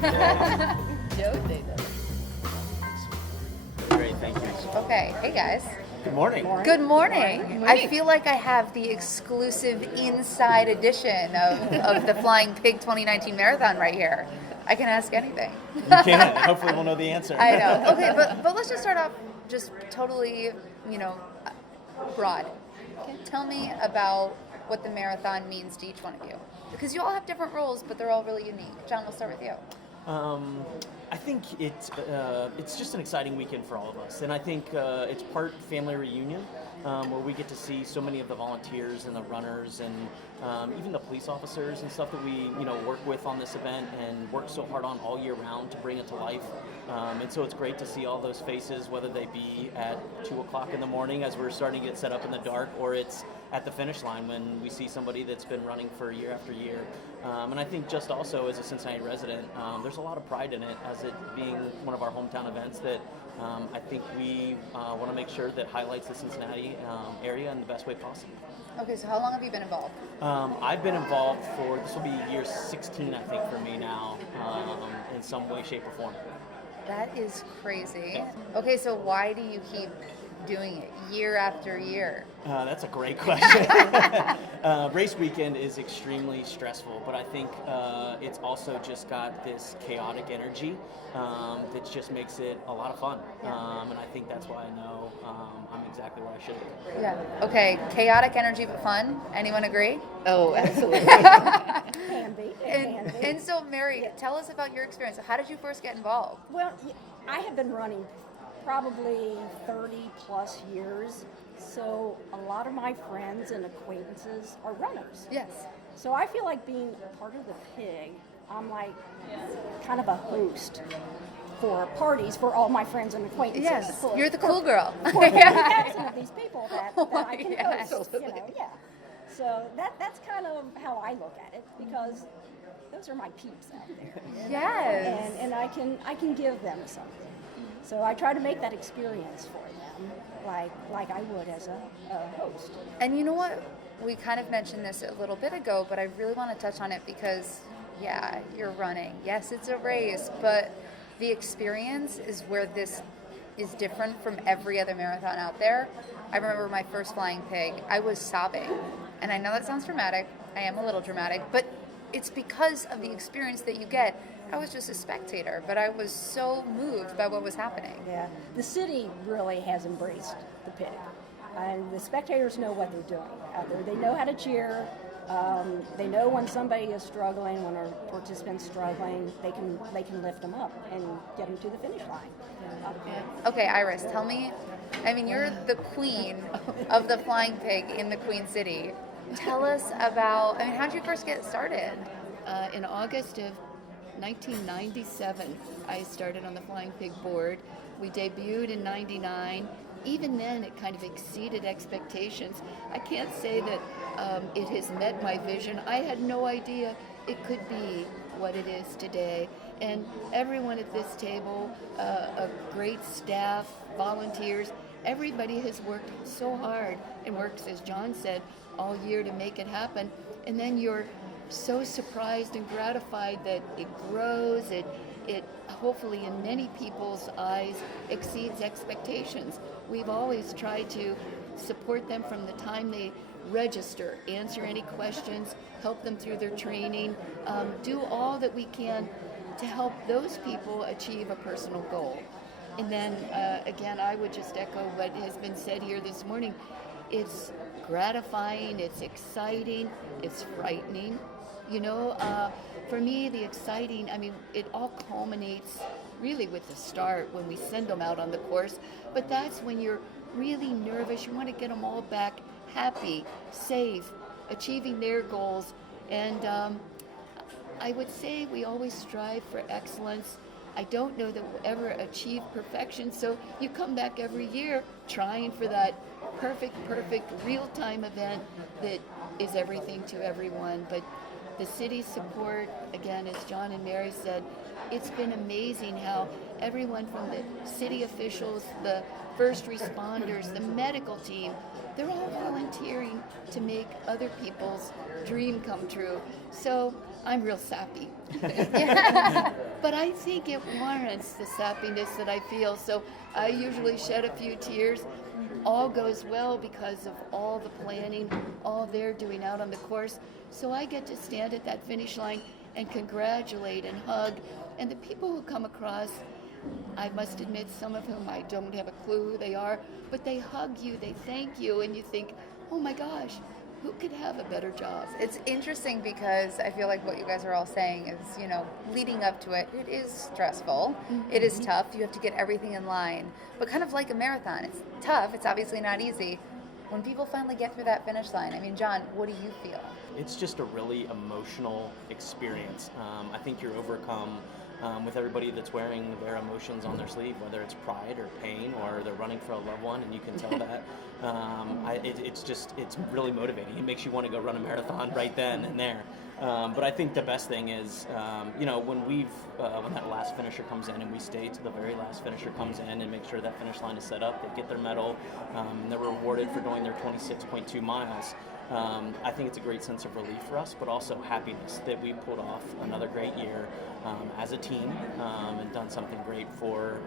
Joe did it. Great, thank you. Okay, hey guys. Good morning. Good morning. I feel like I have the exclusive inside edition of the Flying Pig 2019 Marathon right here. I can ask anything. You can. Hopefully we'll know the answer. I know. Okay, but let's just start off just totally, broad. Tell me about what the marathon means to each one of you. Because you all have different roles, but they're all really unique. John, we'll start with you. I think it's just an exciting weekend for all of us, and I think it's part family reunion where we get to see so many of the volunteers and the runners and even the police officers and stuff that we work with on this event and work so hard on all year round to bring it to life. And so it's great to see all those faces, whether they be at 2 o'clock in the morning as we're starting to get set up in the dark, or it's at the finish line when we see somebody that's been running for year after year. And I think just also as a Cincinnati resident, there's a lot of pride in it as it being one of our hometown events that I think we want to make sure that highlights the Cincinnati area in the best way possible. Okay, so how long have you been involved? I've been involved this will be year 16, I think, for me now, in some way, shape, or form. That is crazy. Okay, so why do you keep doing it year after year? That's a great question. Race weekend is extremely stressful, but I think it's also just got this chaotic energy that just makes it a lot of fun. And I think that's why I know I'm exactly where I should be. Yeah. Okay, chaotic energy but fun. Anyone agree? Oh, absolutely. Can be. And so, Mary, tell us about your experience. How did you first get involved? Well, I have been running probably 30 plus years, so a lot of my friends and acquaintances are runners. Yes. So I feel like being a part of the pig, I'm like kind of a host for parties for all my friends and acquaintances. Yes, you're the cool girl. For the absent of these people that I can yes. host, yeah. So that's kind of how I look at it, because those are my peeps out there. Yes. And I can give them something. So I try to make that experience for them, like I would as a host. And you know what? We kind of mentioned this a little bit ago, but I really want to touch on it because, yeah, you're running. Yes, it's a race, but the experience is where this is different from every other marathon out there. I remember my first Flying Pig. I was sobbing. And I know that sounds dramatic. I am a little dramatic, but it's because of the experience that you get. I was just a spectator, but I was so moved by what was happening. Yeah, the city really has embraced the pig, and the spectators know what they're doing out there. They know how to cheer. They know when somebody is struggling, when a participant's struggling. They can lift them up and get them to the finish line. Okay, Iris, tell me. I mean, you're the queen of the Flying Pig in the Queen City. Tell us about. I mean, how did you first get started? In August of 1997, I started on the Flying Pig board. We debuted in 99. Even then, it kind of exceeded expectations. I can't say that it has met my vision. I had no idea it could be what it is today. And everyone at this table, a great staff, volunteers, everybody has worked so hard and works, as John said, all year to make it happen. And then you're so surprised and gratified that it grows, it hopefully in many people's eyes exceeds expectations. We've always tried to support them from the time they register, answer any questions, help them through their training, do all that we can to help those people achieve a personal goal. And then again, I would just echo what has been said here this morning. It's gratifying, it's exciting, it's frightening. For me, the exciting, I mean, it all culminates really with the start when we send them out on the course. But that's when you're really nervous. You want to get them all back happy, safe, achieving their goals. And I would say we always strive for excellence. I don't know that we'll ever achieve perfection. So you come back every year trying for that perfect, real-time event that is everything to everyone. But the city's support, again, as John and Mary said, it's been amazing how everyone from the city officials, the first responders, the medical team, they're all volunteering to make other people's dream come true. So I'm real sappy. But I think it warrants the sappiness that I feel. So I usually shed a few tears. All goes well because of all the planning, all they're doing out on the course. So I get to stand at that finish line and congratulate and hug. And the people who come across, I must admit, some of whom I don't have a clue who they are, but they hug you, they thank you, and you think, oh my gosh, who could have a better job? It's interesting because I feel like what you guys are all saying is, you know, leading up to it, it is stressful. Mm-hmm. It is tough. You have to get everything in line. But kind of like a marathon, it's tough. It's obviously not easy. When people finally get through that finish line, I mean, John, what do you feel? It's just a really emotional experience. I think you're overcome with everybody that's wearing their emotions on their sleeve, whether it's pride or pain or they're running for a loved one, and you can tell that. It's really motivating. It makes you want to go run a marathon right then and there. But I think the best thing is, when that last finisher comes in, and we stay to the very last finisher comes in and make sure that finish line is set up, they get their medal, and they're rewarded for doing their 26.2 miles. I think it's a great sense of relief for us, but also happiness that we pulled off another great year as a team and done something great for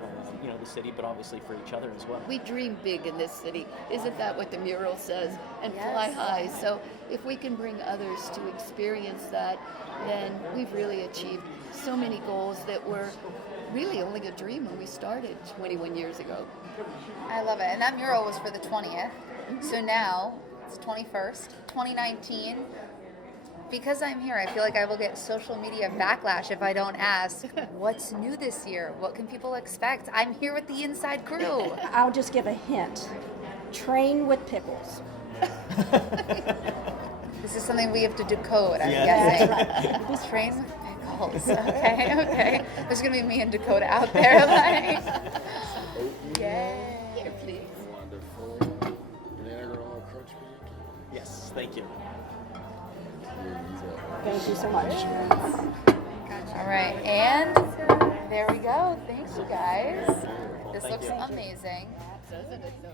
the city, but obviously for each other as well. We dream big in this city. Isn't that what the mural says? And Yes. fly high. So if we can bring others to experience that, then we've really achieved so many goals that were really only a dream when we started 21 years ago. I love it. And that mural was for the 20th. So now it's 21st, 2019. Because I'm here, I feel like I will get social media backlash if I don't ask, what's new this year? What can people expect? I'm here with the inside crew. I'll just give a hint. Train with pickles. This is something we have to decode, I'm Yeah. guessing. Train with pickles. Okay. There's going to be me and Dakota out there. Yay. Here, please. Wonderful. Vinegar all crunch beef. Yes, thank you. Thank you so much. All right. And there we go. Thanks, you guys. This Thank looks you. amazing. Doesn't it though?